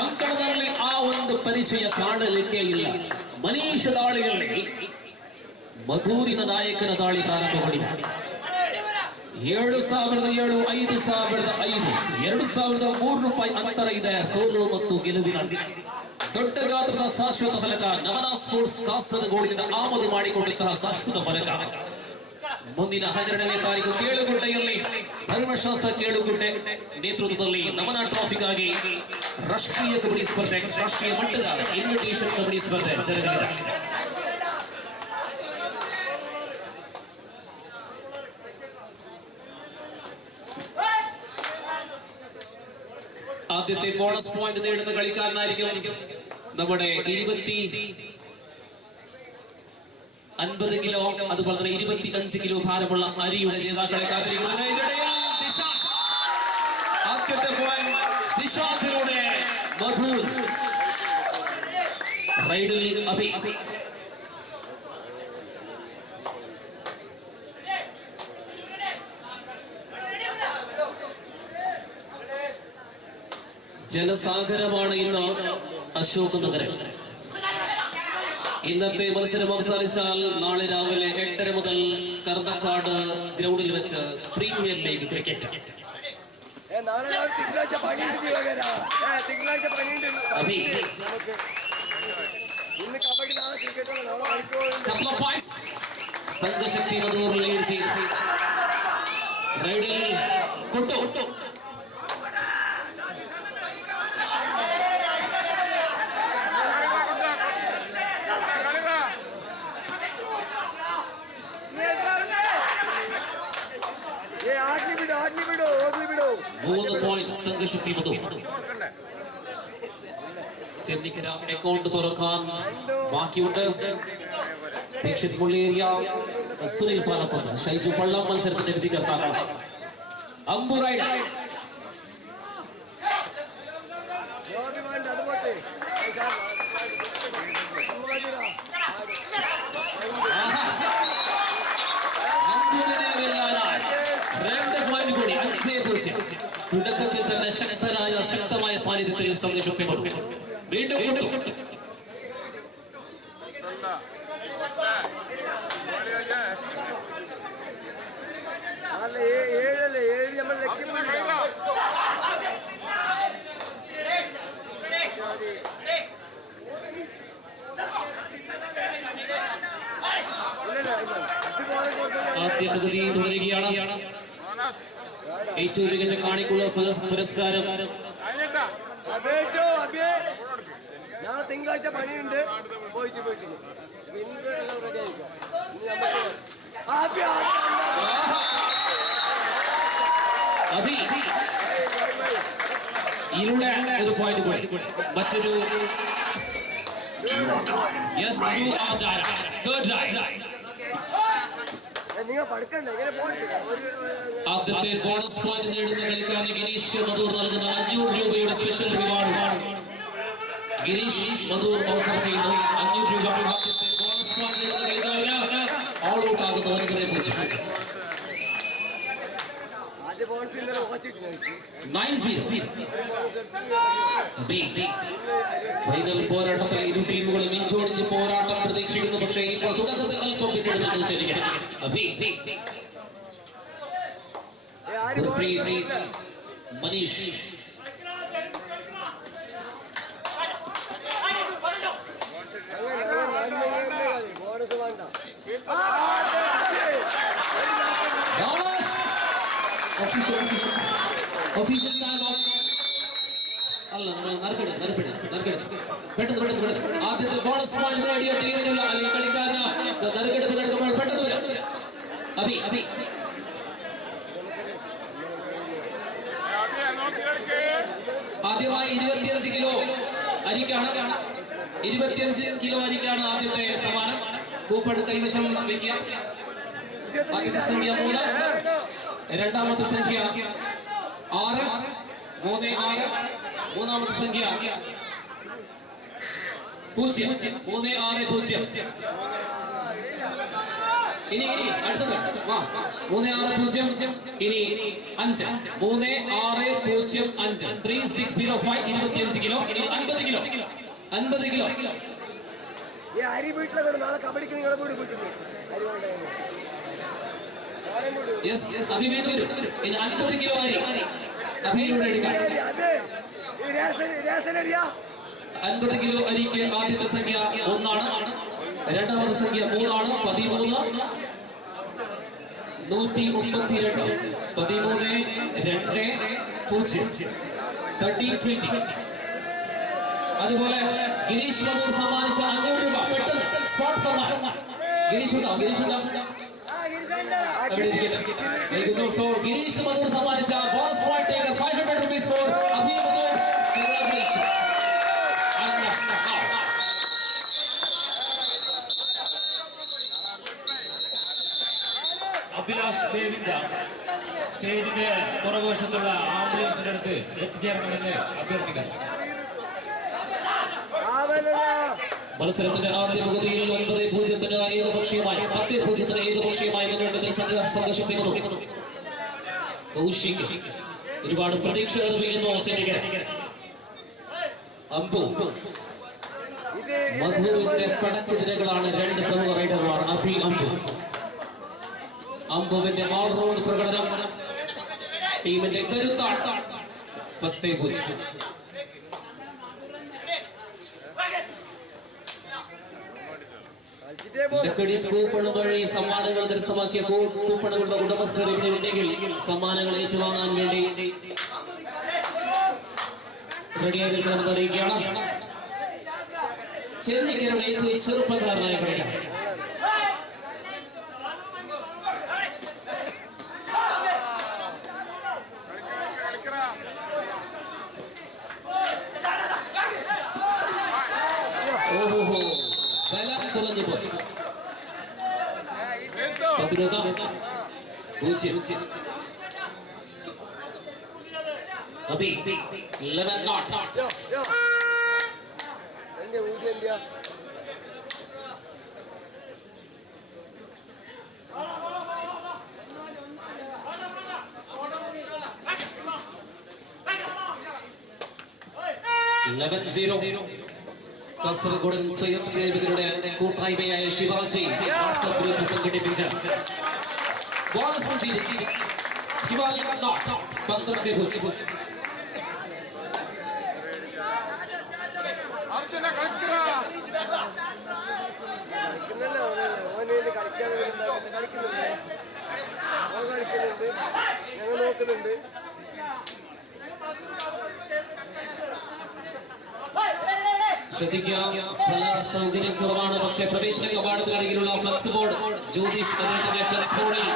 ಅಂಕಣದಲ್ಲಿ ಆ ಒಂದು ಪರಿಚಯ ಕಾಣಲಿಕ್ಕೆ ಇಲ್ಲ. ಮನೀಶ್ ದಾಳಿಯಲ್ಲಿ ಮಧೂರಿನ ನಾಯಕನ ದಾಳಿ ಪ್ರಾರಂಭಗೊಂಡಿದೆ. 7,007, 5,005, 2,003 ರೂಪಾಯಿ ಅಂತರ ಇದೆ ಸೋಲು ಮತ್ತು ಗೆಲುವಿನಲ್ಲಿ. ದೊಡ್ಡ ಗಾತ್ರದ ಶಾಶ್ವತ ಫಲಕ ನಮನ ಸ್ಪೋರ್ಟ್ಸ್ ಕಾಸರಗೋಡಿನಿಂದ ಆಮದು ಮಾಡಿಕೊಂಡಿದ್ದ ಶಾಶ್ವತ ಫಲಕ ಮುಂದಿನ 12ನೇ ತಾರೀಕು ಕೇಳುಗುಡ್ಡೆಯಲ್ಲಿ ಧರ್ಮಶಾಸ್ತ್ರ ಕೇಳುಗುಡ್ಡೆ ನೇತೃತ್ವದಲ್ಲಿ ನಮನ ಟ್ರಾಫಿಗಾಗಿ ರಾಷ್ಟ್ರೀಯ ಕಬಡ್ಡಿ ಸ್ಪರ್ಧೆ, ರಾಷ್ಟ್ರೀಯ ಮಟ್ಟದ ಇನ್ವಿಟೇಷನ್ ಕಬಡ್ಡಿ ಸ್ಪರ್ಧೆ ಜರುಗಲಿದೆ. ആദ്യത്തെ ബോണസ് പോയിന്റ് നേടുന്ന കളിക്കാരനായിരിക്കും നമ്മുടെ 50 കിലോ അതുപോലെ തന്നെ 25 കിലോ ഭാരമുള്ള അരിയുടെ ജേതാക്കളെ കാത്തിരിക്കുന്നത്. ആദ്യത്തെ പോയിന്റ് ദിശാത്തിലൂടെ മധൂർ, റൈഡിൽ അഭി. ജനസാഗരമാണ് ഇന്ന് അശോക് നഗരം. ഇന്നത്തെ മത്സരം അവസാനിച്ചാൽ നാളെ രാവിലെ 8:30 മുതൽ കർണക്കാട് ഗ്രൗണ്ടിൽ വെച്ച് premier league cricket. Sanghashakti Madhur lead ചെയ്തു. റൈഡിൽ കൊട്ടു. മൂന്ന് പോയിന്റ് സംഘശക്തി മധൂർ. ചെന്നിക്കര അക്കൗണ്ട് തുറക്കാൻ ബാക്കിയുണ്ട്. ദീക്ഷിത് മുള്ളേരിയ, സുനിൽ പാലപ്പത്ത്, ഷൈജു പള്ളം മത്സരത്തിന്റെ വിധികർത്താക്കൾ. അമ്പുറൈഡ് തുടക്കത്തിൽ തന്നെ ശക്തമായ സാന്നിധ്യത്തിൽ സന്ദേശത്തെ വീണ്ടും കിട്ടും. ആദ്യ പകുതി തുടരുകയാണ്. ഏറ്റവും മികച്ച കാണിക്കുള്ള പുരസ്കാരം ഞാൻ തിങ്കളാഴ്ച പണിയുണ്ട്. ഇതിലൂടെ ഒരു പോയിന്റ് കൂടി. മറ്റൊരു ആദ്യത്തെ ബോണസ് പോയിന്റ് നേടുന്ന കളിക്കാരന് ഗിരീഷ് മധൂർ നൽകുന്ന 500 രൂപയുടെ special reward Girish Madhur offer ചെയ്യുന്നു. 500 രൂപ. ആദ്യത്തെ ബോണസ് പോയിന്റ് നേടുന്ന കളിക്കാരന് ഓൾ ഔട്ട് ആകുന്ന 9-0. 9-0. ഫൈനൽ പോരാട്ടത്തിൽ ഇരു ടീമുകളും ഇഞ്ചോടിഞ്ച് പോരാട്ടം പ്രതീക്ഷിക്കുന്നു. പക്ഷേ ഇപ്പോൾ തുടക്കത്തിൽ അല്പം പിന്നിടുന്നത് ചെറിയ മനീഷ്. ഒഫീഷ്യൽ ടൈം അല്ല, പെട്ടെന്ന് ആദ്യത്തെ ബോണസ് പോയിന്റ് നേടിയ ടീമിനുള്ള അല്ലെങ്കിൽ കളിക്കാരന് നറുക്കെടുപ്പ് നടക്കുമ്പോൾ പെട്ടെന്ന് വരാം. അഭി ആദ്യമായി 25 കിലോ അരിക്കാണ്. 25 കിലോ അരിക്കാണ് ആദ്യത്തെ സമ്മാനം. കൂപ്പൺ കൈവശം വയ്ക്കുക. ആദ്യത്തെ സംഖ്യ 3, രണ്ടാമത്തെ സംഖ്യ 6, 3-6, മൂന്നാമത്തെ സംഖ്യ 0, 3-6-0. ഇനി അടുത്തത് 3605 ഇനി 5 3605 3605 25 കിലോ ഇനി 50 കിലോ 50 കിലോ ഈ അരി വീട്ടിലെ നാളെ കബഡിക്ക് നിങ്ങളെ വീട് കിട്ടുന്നു അരി കൊണ്ടുപോയി യെസ് അഭി വീണ്ടും വരും ഇനി 50 കിലോ അരി അഭിയിലൂടെ എടുക്കാം 50 കിലോ അരിക്ക് ആദ്യത്തെ സംഖ്യ 1 ആണ് രണ്ടാമത്തെ സംഖ്യ 3 ആണ് 13 132 13 2 0 1320 അതുപോലെ ഗിരീഷ് മധൂർ സമ്മാനിച്ച 500 രൂപ പെട്ടെന്ന് സ്പോട്ട് സമ്മാനം ഗിരീഷ് ഉണ്ടോ അവിടെ ഇരിക്കട്ടെ സോ ഗിരീഷ് മധൂർ സമ്മാനിച്ച bonus point taker 500 rupees for അഭി മധൂർ അഭിലാഷ് ബേവിഞ്ച സ്റ്റേജിന്റെ പുറകുവശത്തുള്ള ആംബുലൻസിന്റെ അടുത്ത് എത്തിച്ചേരണമെന്ന് അഭ്യർത്ഥിക്കുന്നു. മത്സരത്തിന്റെ ആദ്യ പകുതിയിൽ 9-0 ഏകപക്ഷീയമായി 10-0 ഏകപക്ഷീയമായി മുന്നോട്ടത്തിൽ സംഘർഷിപ്പിക്കുന്നു. കൗശിക് ഒരുപാട് പ്രതീക്ഷ അർപ്പിക്കുന്നു. ചെന്നിക്കര അമ്പു മധുവിന്റെ പടക്കുതിരകളാണ് രണ്ട് പ്രമുഖ റൈഡർമാർ അഭി അമ്പു. അമ്പുവിന്റെ ഓൾറൗണ്ട് പ്രകടനം ടീമിന്റെ കരുത്താണ്. 10-0 കൂപ്പൺ വഴി സമ്മാനങ്ങൾ കരസ്ഥമാക്കിയ കൂപ്പണുകളുടെ ഉടമസ്ഥർ ഇവിടെ ഉണ്ടെങ്കിൽ സമ്മാനങ്ങൾ ഏറ്റുവാങ്ങാൻ വേണ്ടി റെഡിയായി നിൽക്കണമെന്ന് അറിയിക്കുകയാണ്. ചെന്നിക്കരുടെ ഏറ്റവും ചെറുപ്പക്കാരനായ കളിക്കാം ബലം കുറഞ്ഞു പോയി. 0 അഭി 11 not കാസർഗോഡൻ സ്വയം സേവകരുടെ കൂട്ടായ്മയായ ശിവാജി വാട്സ്ആപ്പ് ഗ്രൂപ്പ് സംഘടിപ്പിച്ച ബോണസ് ശിവാജി 12-0 ഞങ്ങൾ നോക്കുന്നുണ്ട്. ശ്രദ്ധിക്കാം, സ്ഥല സൗകര്യം കുറവാണ്. പക്ഷേ പ്രവേശന കവാടത്തിനരികിലുള്ള ഫ്ലക്സ് ബോർഡ് ജ്യോതിഷ് അദ്ദേഹത്തിന്റെ ഫ്ലക്സ് ബോർഡിൽ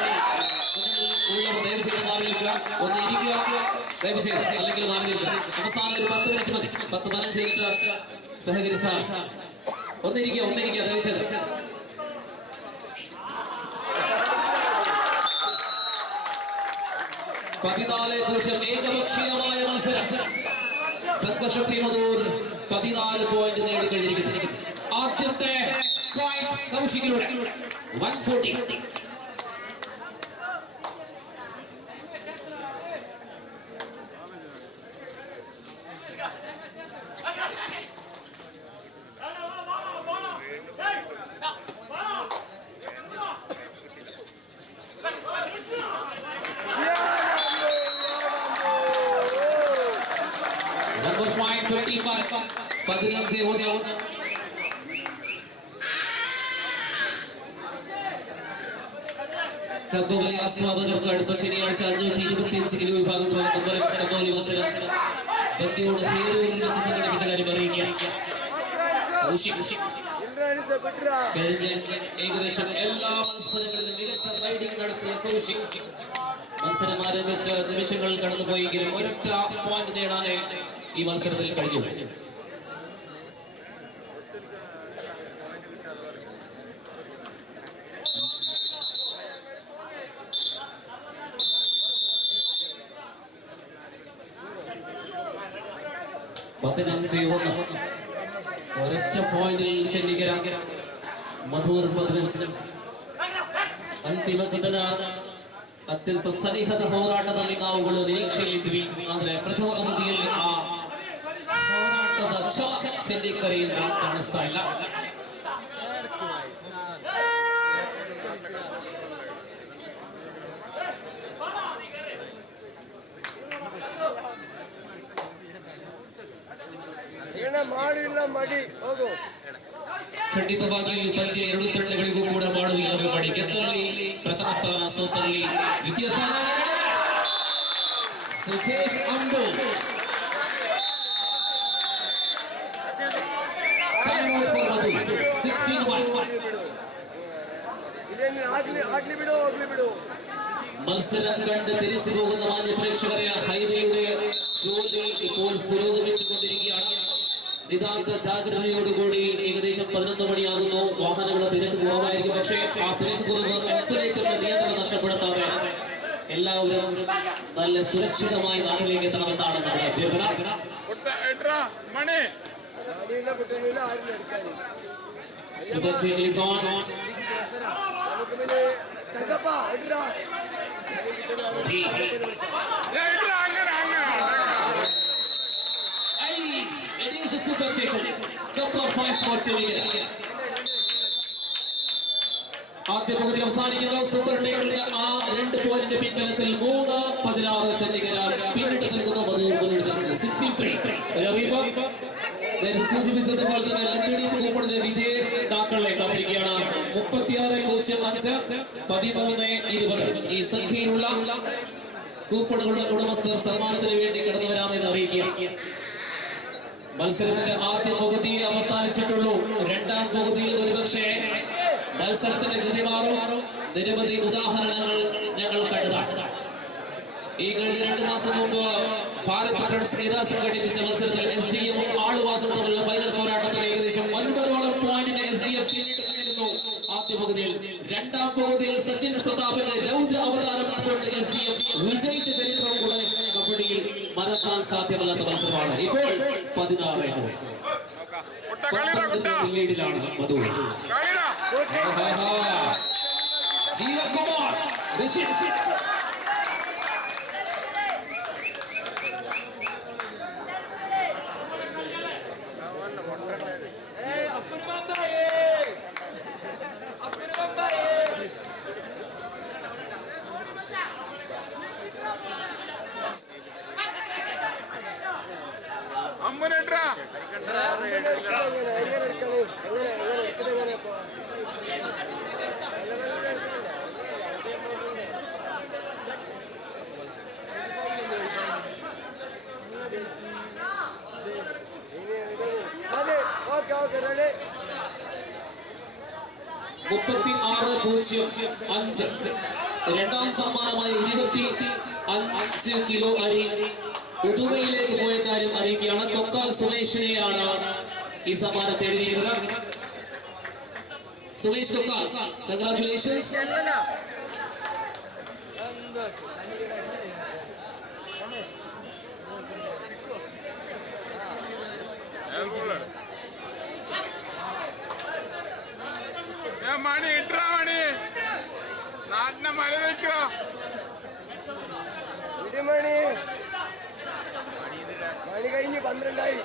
ഉള്ളവർ ദയവ് ചെയ്ത് മാറി നിൽക്കുക. ഒന്ന് ഇരിക്കുക ദയവ് ചെയ്ത്, അല്ലെങ്കിൽ മാറി നിൽക്കുക. അവസാനം ഒരു 10 മിനിറ്റ് മതി. 10-15 മിനിറ്റ് സഹകരിച്ചാൽ ഒന്നിരിക്കുക ദയവ് ചെയ്ത്. ഏകപക്ഷീയമായ മത്സരം. സംഘശക്തി മധൂർ 14 പോയിന്റ് നേടിക്കഴിഞ്ഞിരിക്കുന്നു. ആദ്യത്തെ പോയിന്റ് കൗശികിലൂടെ 140. Number 555 15 हो गया. കബ്ബലി ആസ്വാദകർക്ക് അടുത്ത ശനിയാഴ്ച 525 കിലോ വിഭാഗത്തിലുള്ള കബ്ബലി മത്സരം ബന്ദിയോട് ഹേരൂരിൽ വെച്ച് സംഘടിപ്പിച്ച കാര്യം അറിയിക്കുകയാണ്. കഴിഞ്ഞ ഏകദേശം എല്ലാ മത്സരങ്ങളിലും മികച്ച റൈഡിംഗ് നടത്തിയ കൗശിക് മത്സരം ആരംഭിച്ച നിമിഷങ്ങൾ കടന്നുപോയെങ്കിലും ഒരൊറ്റ പോയിന്റ് നേടാനേ ഈ മത്സരത്തിൽ കഴിഞ്ഞു. ഒരൊറ്റ പോയിന്റിൽ ചെന്നിക്കര മധൂർ 15. ಅಂತಿಮ ಕದನ ಅತ್ಯಂತ ಸನಿಹದ ಹೋರಾಟದಲ್ಲಿ ನಾವುಗಳು ನಿರೀಕ್ಷೆಯಲ್ಲಿದ್ವಿ. ಆದರೆ ಪ್ರಥಮ ಅವಧಿಯಲ್ಲಿ ಆ ಹೋರಾಟದ ಛಲ ಚೆನ್ನೈಕರೆಯಿಂದ ಕಾಣಿಸ್ತಾ ಇಲ್ಲ. ಮಾಡಿಲ್ಲ ಮಡಿ ಹೋಗು. ಖಂಡಿತವಾಗಿಯೂ ಈ ಪಂದ್ಯ ಎರಡು ತಂಡಗಳಿಗೂ ಕೂಡ ಮಾಡುವ ಇಲ್ಲವೇ ಮಾಡಿ. ಗೆದ್ದಲ್ಲಿ ಪ್ರಥಮ ಸ್ಥಾನ, ಸೋತರಲ್ಲಿ ದ್ವಿತೀಯ ಸ್ಥಾನ. ಸುಜೇಶ್ ಅಂಬು ಟೈಮ್ ಔಟ್ ಫಾರ್ ಮಧು 16-1. ಇದೇನು ಆಗ್ಲಿ ಬಿಡು ಹೋಗ್ಲಿ ಬಿಡು. മത്സരം കണ്ട് തിരിച്ചു പോകുന്ന മാന്യ പ്രേക്ഷകരെ, ഹൈവേയുടെ ജോലി ഇപ്പോൾ പുരോഗമിച്ചുകൊണ്ടിരിക്കുകയാണ്. നിതാന്ത ജാഗ്രതയോടുകൂടി ഏകദേശം 11 മണിയാകുന്നു. വാഹനങ്ങളുടെ തിരക്ക് കുറവായിരിക്കും. പക്ഷേ ആ തിരക്ക് കുറവ് ആക്സിലേറ്ററിന്റെ നിയന്ത്രണം നഷ്ടപ്പെടുത്താതെ എല്ലാവരും നല്ല സുരക്ഷിതമായി നാട്ടിലേക്ക് എത്തണമെന്നാണ് നമ്മുടെ അഭ്യർത്ഥന. It is a super tackle. Couple of points for Chennai. ആദ്യ പകുതി അവസാനിക്കുന്ന സൂപ്പർ ടേക്കിളിന്റെ ആ 2 പോയിന്റിന്റെ പിൻബലത്തിൽ 3-16 ചെന്നൈക്കര പിന്നിട്ട് നിൽക്കുന്ന മധൂർ മുന്നെടുത്തിട്ടുണ്ട്. 16-3. സൂചിപ്പിച്ചതുപോലെ തന്നെ ലങ്കഡീപ് കൂപ്പണിന്റെ വിജയിതാക്കളെ കാത്തിരിക്കുകയാണ്. 36-5, 13-20 ഈ സംഖ്യയിലുള്ള കൂപ്പണുകളുടെ ഉടമസ്ഥർ സമ്മാനത്തിന് വേണ്ടി കടന്നു വരാമെന്ന് അറിയിക്കുക. മത്സരത്തിന്റെ ആദ്യ പകുതിയിൽ അവസാനിച്ചിട്ടുള്ളൂ. രണ്ടാം പകുതിയിൽ ഒരുപക്ഷെ മത്സരത്തിന്റെ ഗതി മാറും. നിരവധി ഉദാഹരണങ്ങൾ ഞങ്ങൾ കണ്ടതാണ്. ഈ കഴിഞ്ഞ 2 മാസം മുമ്പ് ഭാരത് ഫ്രണ്ട്സ് ഏതാ സംഘടിപ്പിച്ച മത്സരത്തിൽ SDM-ഉം ആളുവാസും തമ്മിലുള്ള ഫൈനൽ പോരാട്ടത്തിൽ ഏകദേശം 9ഓളം പോയിന്റിന് SDM പിന്നിട്ട് നിന്നിരുന്നു ആദ്യ പകുതിയിൽ. രണ്ടാം പകുതിയിൽ സച്ചിൻ പ്രതാപിന്റെ രൗദ്ര അവതാരം കൊണ്ട് SDM വിജയിച്ച ചരിത്രം കൂടെ കബഡിയിൽ മറക്കാൻ സാധ്യമല്ലാത്ത മത്സരമാണ്. ഇപ്പോൾ 16 ലീഡിലാണ് മധു. ജീവകുമാർ ഋഷിൻ ready. 36-5. രണ്ടാം സമ്മാനമായ 25 കിലോ അരി ഉദുമയിലേക്ക് പോയ കാര്യം അറിയിക്കുകയാണ്. കൊക്കാൽ സുമേഷിനെയാണ് ഈ സമ്മാനം തേടിയിരിക്കുന്നത്. സുമേഷ് കൊക്കാൽ, കൺഗ്രാറ്റുലേഷൻസ്. മണി ഇട്ടാ മണി നാട്ടിനെ മഴ വെക്കോ മണി മണി കഴിഞ്ഞ് 12ആയി.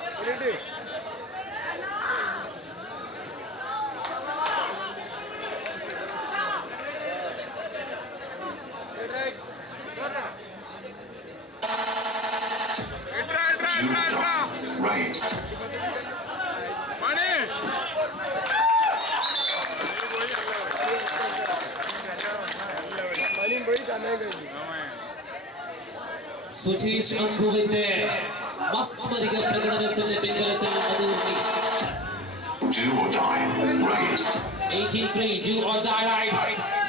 സുജീഷ് അംബുവിന്റെ മസ്മരിക പ്രകടനത്തിന്റെ പിൻബലത്തിൽ 18-3 do or die right.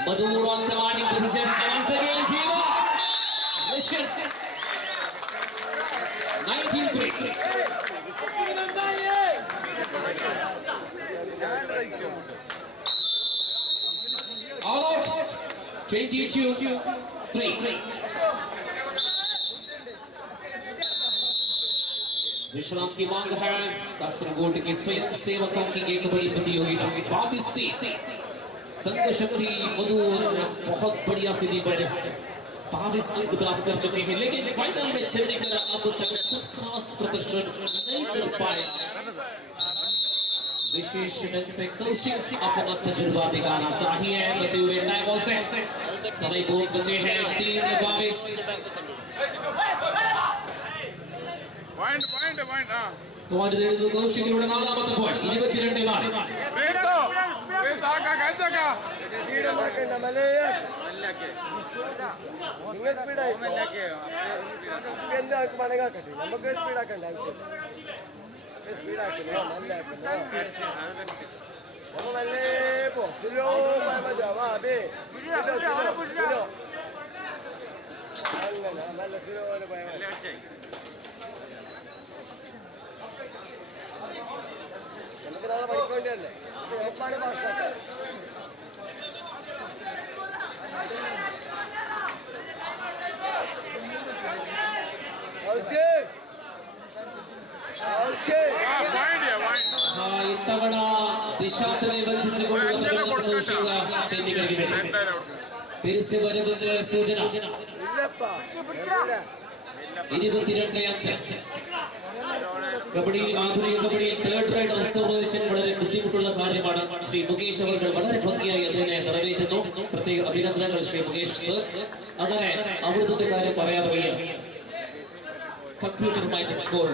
Madhur on commanding position. Once again, Jiva. Mission. 19-3. All out. 22-3. विश्राम की मांग है. कासरगोड के स्वयं सेवकों की एक बड़ी प्रतियोगिता पाकिस्तान संघ शक्ति मधुर बहुत बढ़िया स्थिति पर 22 अंक प्राप्त कर चुके हैं, लेकिन फाइनल में चेन्नईकर अब तक कुछ खास प्रदर्शन नहीं कर पाया। विशेष ढंग से कौशिक अपना तजुर्बा दिखाना चाहिए। बचे हुए टाइमों से समय बहुत बचे हैं, 3:22। പോയിന്റ് നേടുന്നത് കൗശികിലൂടെ നാലാമത്തെ പോയിന്റ് 22-4. നിങ്ങൾ സ്പീഡായി എന്താ മടങ്ങാക്കട്ടെ, നമുക്ക് സ്പീഡാക്കണ്ട ആവശ്യം. സ്പീഡാക്കില്ല നല്ല പോ സ്ലോ അങ്ങനെ നല്ല സ്ലോ പോയാൽ നമുക്ക് നാളെ പഠിക്കേണ്ടതല്ലേ, എപ്പാണ് മാസ്റ്റാക്കാം. ഇത്തവണ ദിശാത്തിനെ വഞ്ചിച്ചുകൊണ്ടുള്ള ചെന്നിക്കരയ്ക്ക് വേണ്ടി തിരിച്ചു വരുന്നതിന്റെ സൂചന. 22-5. കബഡിയിൽ, ആധുനിക കബഡിയിൽ തേർഡ് റൈഡ് ഒബ്സർവേഷൻ വളരെ ബുദ്ധിമുട്ടുള്ള കാര്യമാണ്. ശ്രീ മുകേഷ് അവർ വളരെ ഭംഗിയായി അതിനെ നിറവേറ്റുന്നു. പ്രത്യേക അഭിനന്ദനങ്ങൾ ശ്രീ മുകേഷ് സർ. അങ്ങനെ അമൃതത്തിന്റെ കാര്യം പറയാതെ വയ്യ. Computer mind score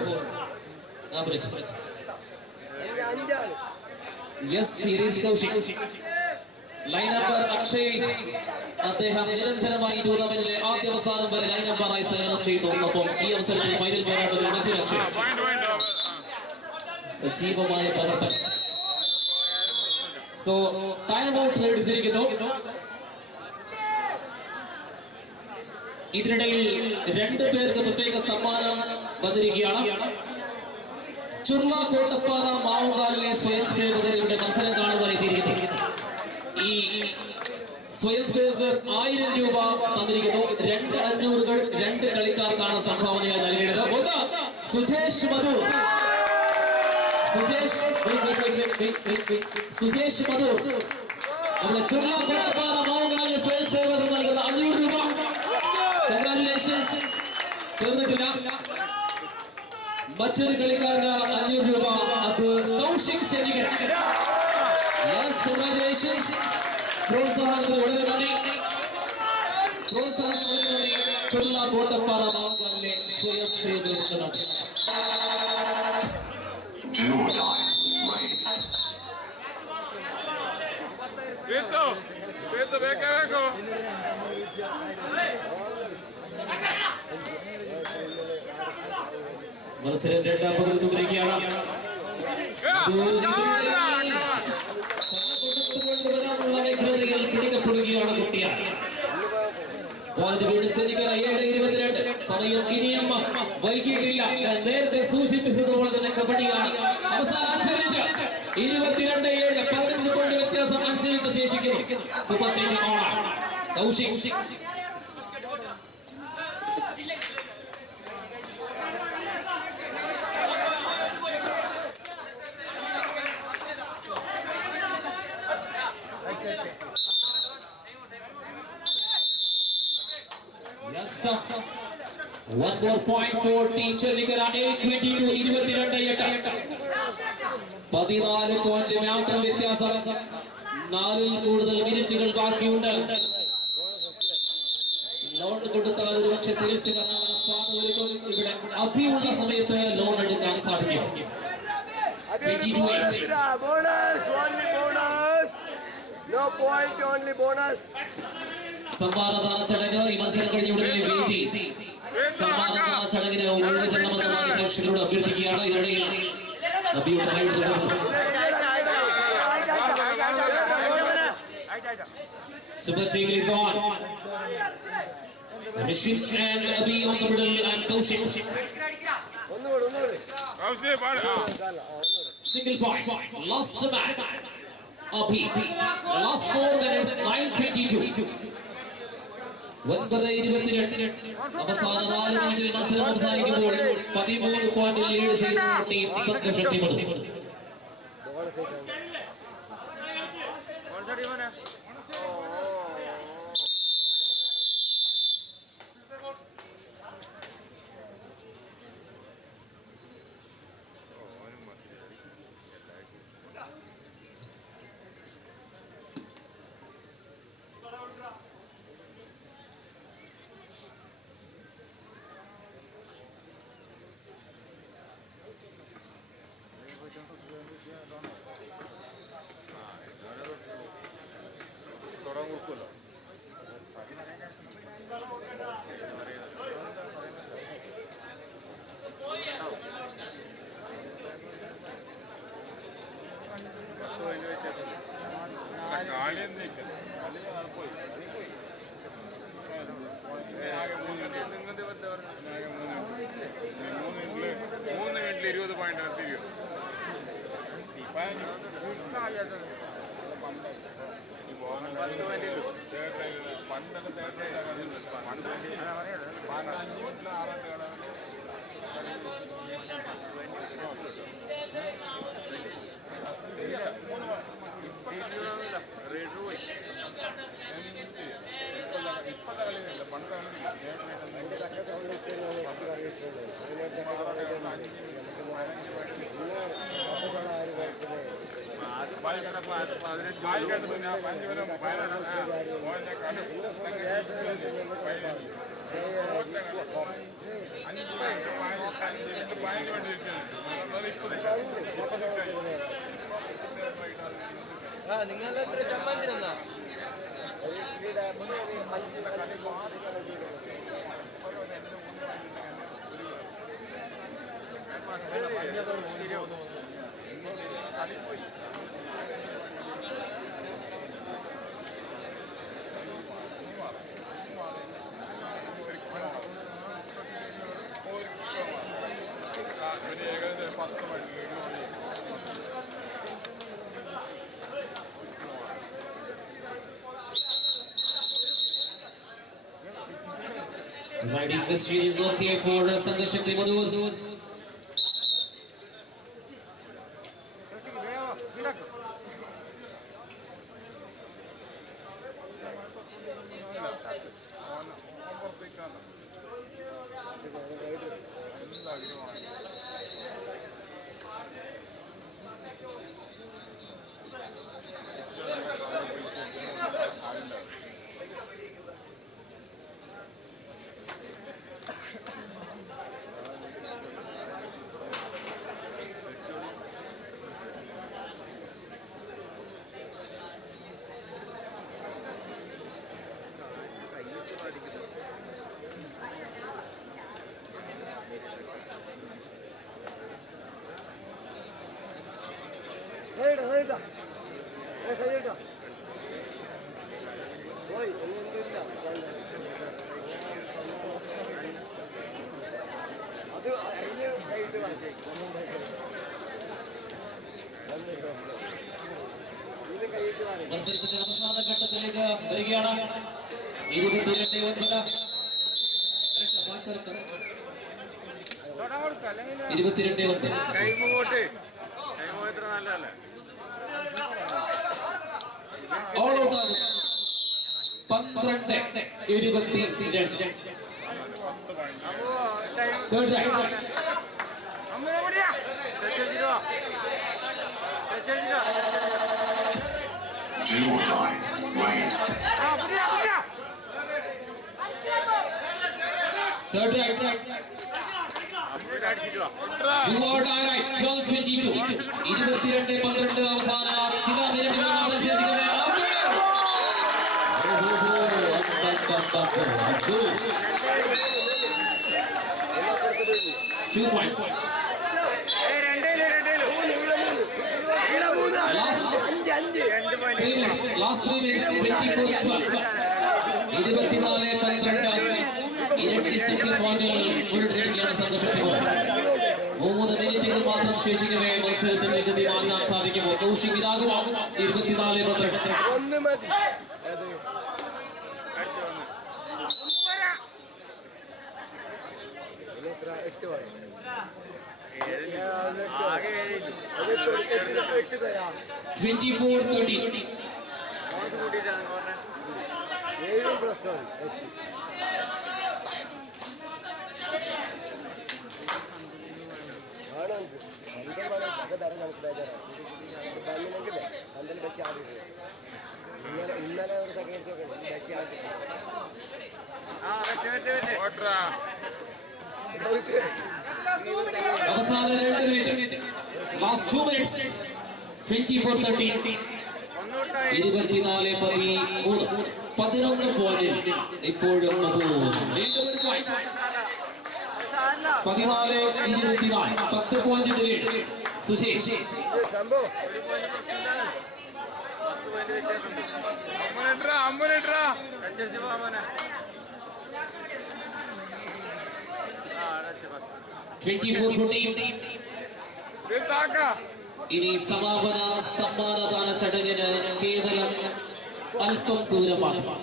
Amrith. Yes, series Kaushik. Line number Akshay, അദ്ദേഹം നിരന്തരമായി ടൂർണമെന്റിലെ ആദ്യ അവസാനം വരെ ലൈൻ നമ്പറായി സേവനം ചെയ്തു. ഒപ്പം ഈ അവസരത്തിൽ ഫൈനൽ പോരാട്ടത്തിൽ അക്ഷയ് സജീവമായ പ്രവർത്തനം. സോ ടൈം ഔട്ട് നേടിയിരിക്കുന്നു. ഇതിനിടയിൽ 2 പേർക്ക് പ്രത്യേക സമ്മാനം വന്നിരിക്കുകയാണ്. ചുർള കോട്ടപ്പാറ മാവുകാലിലെ സ്വയം സേവകരുടെ മത്സരം കാണുവാൻ എത്തിയിരിക്കുന്നു. ഈ സ്വയം സേവകർ 1000 രൂപ തന്നിരിക്കുന്നു. 2 500 2 കളിക്കാർക്കാണ് സംഭാവനയായി നൽകേണ്ടത്. ഒന്ന് സുജേഷ് മധുർ. സുജേഷ് മധുർ നമ്മുടെ ചുർള കോട്ടപ്പാറ മാവുകാലിലെ സ്വയം സേവകർ നൽകുന്ന 500 രൂപ. കൺഗ്രാറ്റുലേഷൻസ്. തീർന്നിട്ടില്ല. മറ്റൊരു കളിക്കാരന് 500 രൂപ. അത് കൗശിക് ചെന്നിക്കര. Yes, congratulations. പ്രോത്സാഹനത്തിന് വളരെ നന്ദി. ചുള്ള കോട്ടപ്പാറ മാവുകാലിലെ സ്വയം സേവകർക്ക് നന്ദി. മത്സരം 2ാം പകുതി തുടരുകയാണ്. കൊണ്ടുവരാനുള്ള വ്യഗ്രതയിൽ പിടിക്കപ്പെടുകയാണ് കുട്ടിയാണ്. പോയിന്റ് വീണ്ടും ചെന്നിക്കര 7-22. സമയം ഇനിയും വൈകിട്ടില്ല. നേരത്തെ സൂചിപ്പിച്ചതുപോലെ തന്നെ കബഡിയാണ്. അവസാനം 5 മിനിറ്റ്. 22-7. 15 പോയിന്റ് വ്യത്യാസം. 5 മിനിറ്റ് ശേഷിക്കുന്നു. Super taking on Kaushik. Yes, sir. One more point for Team Chellikara. 8-22. 22-8. 14 point മാത്രം വ്യത്യാസം. 4-ൽ കൂടുതൽ മിനിറ്റുകൾ ബാക്കിയുണ്ട്. ലോൺ കൊടുത്താൽ ഒരു പക്ഷെ തിരിച്ചു വരാനുള്ള പാത ഒരുക്കും. ഇവിടെ അഭിയുള്ള സമയത്ത് ലോൺ എടുക്കാൻ സാധിക്കും. 22-8. സമ്മാനദാന ചടങ്ങ് ഈ മത്സരം കഴിഞ്ഞ ഉടനെ വേദി സമ്മാനദാന ചടങ്ങിന് ഒഴിഞ്ഞു തരണമെന്ന് മാധ്യമപ്രേക്ഷകരോട് അഭ്യർത്ഥിക്കുകയാണ്. ഇതിനിടയിൽ Super tackle is on. Rashid and Abi on the middle and Kaushik. Single point. Last match. Abi. Last 4 minutes. 9:22. 9:22. അവസാന 4 മിനിറ്റിൽ മത്സരം അവസാനിക്കുമ്പോൾ 13 പോയിന്റിൽ ലീഡ് ചെയ്യുന്ന ടീം സംഘശക്തി മധു. മിനിറ്റിൽ 20 പോയിന്റ് തിരിയും. നിങ്ങൾ എത്ര ചമ്മന്തിനാ Riding the street is okay for Sangha Shakti Madur. മത്സരത്തിന്റെ അവസാന ഘട്ടത്തിലേക്ക് വരികയാണ്. 22-9 ഓൾ ഔട്ട് ആകും. 12-22 third right. Do or die. Wait. Third right. 2 or die right. 12-22. 22-12 അവസാന ചില മിനിറ്റുകൾ മാത്രം ശേഷിക്കവേ 2 points. Last 3 minutes 24-12. 24-12 ഇരട്ടി സംഖ്യ പോയിന്റുകൾ മുന്നിട്ടിരിക്കുകയാണ് സംഘ ശക്തി. 3 മിനിറ്റുകൾ മാത്രം ശേഷിക്കവേ മത്സരത്തിന്റെ ഗതി മാറ്റാൻ സാധിക്കുമോ? കൗശിക് ഇതാകുമോ? 24-12. ഇന്നലെ ഒരു സെക്കൻഡ് അവസാന 2 മിനിറ്റ്. Last 2 minutes 24-13. 11 പോയിന്റിൽ ഇപ്പോഴും വീണ്ടും ഒരു പോയിന്റ്. 14-24 10 പോയിന്റിന്റെ ലീഡ് സുജേഷ്. അമ്മനിട്രാ 24-14. ഇനി സമാപന സമ്മാനദാന ചടങ്ങിന് കേവലം അല്പം ദൂരം മാത്രം.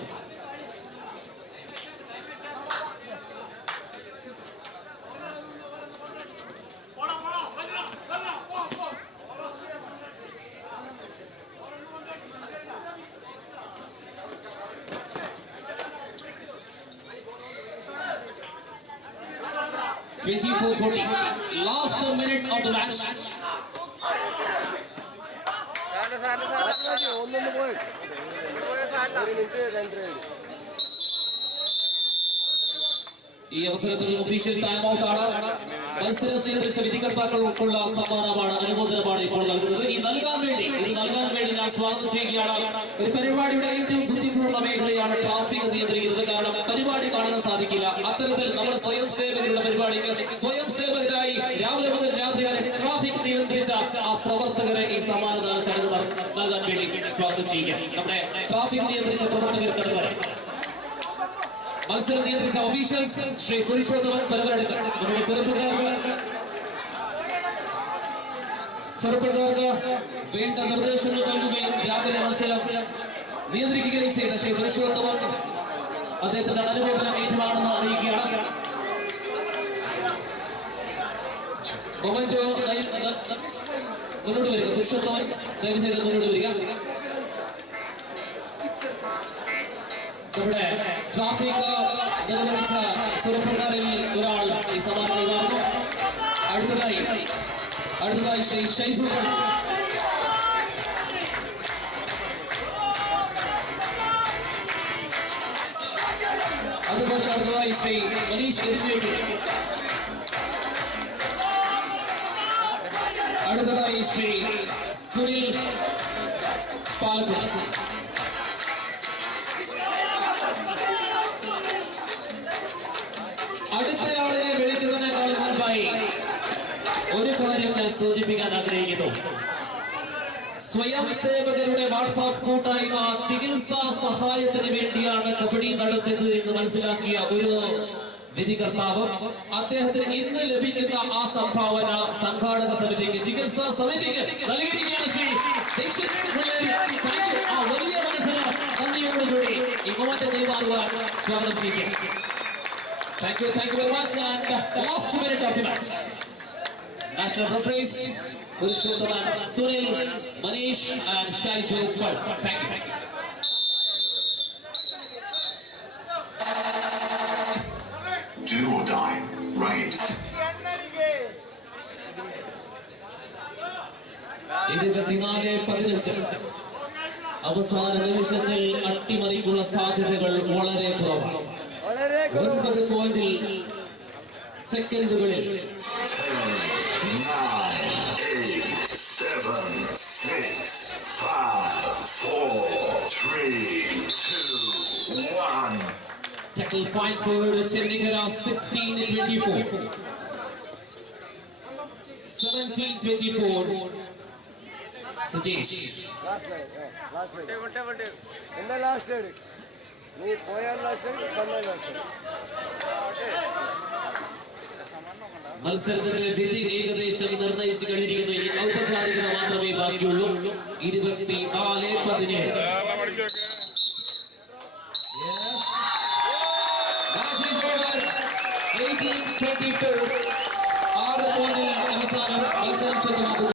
Last minute of the match. ഒന്നൊന്ന് പോയി 1 മിനിറ്റ് 2 ഈ അവസരത്തിൽ ഒഫീഷ്യൽ ടൈം ഔട്ട് ആണ്. മത്സരം നിയന്ത്രിച്ച വിധികർത്താക്കൾക്കുള്ള സമ്മാനമാണ്, അനുമോദനമാണ് ഇപ്പോൾ നൽകുന്നത്. ഇത് നൽകാൻ വേണ്ടി ഞാൻ സ്വാഗതം ചെയ്യുകയാണ്. ഒരു പരിപാടിയുടെ ഏറ്റവും ബുദ്ധിമുട്ടുള്ള മേഖലയാണ് ട്രാഫിക് നിയന്ത്രിക്കുന്നത്. കാരണം പരിപാടി കാണാൻ സാധിക്കില്ല. അത്തരത്തിൽ നമ്മുടെ സ്വയം സേവകരുടെ പരിപാടിക്ക് സ്വയം സേവകരായി രാവിലെ മുതൽ രാത്രി വരെ ട്രാഫിക് നിയന്ത്രിച്ച ആ പ്രവർത്തകരെ ഈ സമ്മാനദാന ചടങ്ങ് നൽകാൻ വേണ്ടി സ്വാഗതം ചെയ്യുക. നമ്മുടെ ട്രാഫിക് നിയന്ത്രിച്ച പ്രവർത്തകർക്ക് വരെ മത്സരം നിയന്ത്രിച്ച ഒഫീഷ്യൽസ് ശ്രീ പുരുഷോത്തമൻ പരമ്പരെടുക്കുക. നമ്മുടെ ചെറുപ്പക്കാർക്ക് വേണ്ട നിർദ്ദേശങ്ങൾ നൽകുകയും രാവിലെ മത്സരം നിയന്ത്രിക്കുകയും ചെയ്ത ശ്രീ പുരുഷോത്തമൻ അദ്ദേഹത്തിന്റെ അനുമോദനം ഏറ്റുമാണെന്ന് അറിയിക്കുകയാണ്. മൊമെന്റോ മുന്നോട്ട് വരിക. പുരുഷോത്തമൻ ദയവ് ചെയ്ത് മുന്നോട്ട് വരിക. നമ്മുടെ ട്രാഫിക് നിർവഹിച്ച ചെറുപ്പക്കാരിൽ ഒരാൾ ഈ സമ്മാനം കൈമാറുന്നു. അടുത്തതായി ശ്രീ ഷൈജു, അതുപോലെ അടുത്തതായി ശ്രീ മനീഷ് എരിഞ്ഞേരി, അടുത്തതായി ശ്രീ സുനിൽ പാലക്കോട്. അടുത്തയാളിനെ വിളിക്കുന്നതിനേക്കാളും മുൻപായി ഒരു കാര്യം ഞാൻ സൂചിപ്പിക്കാൻ ആഗ്രഹിക്കുന്നു. സ്വയം സേവകരുടെ വാട്സാപ്പ് കൂട്ടായ്മ ചികിത്സാ സഹായത്തിന് വേണ്ടിയാണ് കബഡി നടത്തുന്നത് എന്ന് മനസ്സിലാക്കിയ ഒരു വിധികർത്താവ് അദ്ദേഹത്തിന് ഇന്ന് ലഭിക്കുന്ന ആ സംഭാവന സംഘാടക സമിതിക്ക്, ചികിത്സാ സമിതിക്ക് നൽകിയിരിക്കുകയാണ്. ശ്രീ ആ വലിയ മനസ്സിന് നന്ദിയോടുകൂടി ഈ മൊമെന്റ് കൈമാറുവാൻ സ്വാഗതം ചെയ്യുക. Thank you very much. And last minute of the match. National referees Purushothaman, Sunil, Manish and Shaiju Pal. Thank you. Do or die. Raid. 24-15. അവസാന നിമിഷത്തിൽ അട്ടിമറിക്കുള്ള സാധ്യതകൾ വളരെ കുറവാണ്. 9 പോയിന്റിൽ സെക്കൻഡുകളിൽ 9, 8, 7, 6, 5, 4, 3, 2, 1. tackle point for Chennigara 16-24. 17-24. Sajesh. എന്താ ലാസ്റ്റ് നീ പോയാൽ ലാസ്റ്റ് മത്സരത്തിന്റെ വിധി ഏകദേശം നിർണയിച്ചു കഴിഞ്ഞിരിക്കുന്നു. ഇനി ഔപചാരികത മാത്രമേ ബാക്കിയുള്ളൂ. 24-17. Yes. Match is over. 18-24. 6 പോയിന്റിൽ അവസാനം മത്സരം സ്വന്തമാക്കുന്നു.